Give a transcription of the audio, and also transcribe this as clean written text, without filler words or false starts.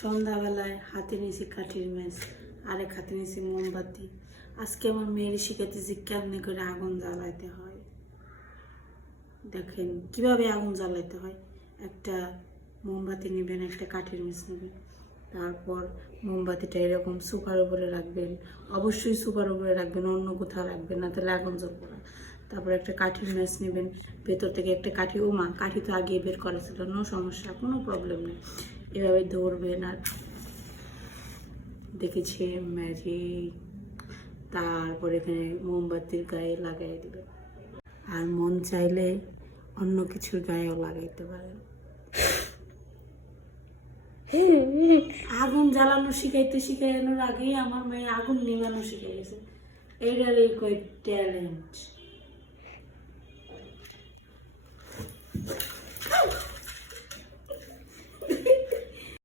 সন্ধ্যাবেলায় হাতে নিয়েছি কাঠির ম্যাচ, আরেক হাতে নিয়েছি মোমবাতি। আজকে আমার মেয়ের শিখাইতেছি কেমনে করে আগুন জ্বালাইতে হয়। দেখেন কিভাবে আগুন জ্বালাইতে হয়। একটা মোমবাতি নেবেন, একটা কাঠের ম্যাচ নেবেন, তারপর মোমবাতিটা এরকম সুপার উপরে রাখবেন। অবশ্যই সুপার উপরে রাখবেন, অন্য কোথাও রাখবেন না, তাহলে আগুন জ্বলবে না। তারপর একটা কাঠির ম্যাচ নেবেন, ভেতর থেকে একটা কাঠি, কাঠি তো আগে বের করা ছিল, নো সমস্যা, কোনো প্রবলেম নেই। এভাবে ধরবেন আর দেখেছি ম্যাজিক। তারপর এখানে মোমবাতির গায়ে লাগাই দিবেন, আর মন চাইলে অন্য কিছুর গায়েও লাগাইতে পারেন। আগুন জ্বালানো শিখানোর আগেই আমার মেয়ে আগুন নিভানো শিখে গেছে। এইটারই কই ট্যালেন্ট।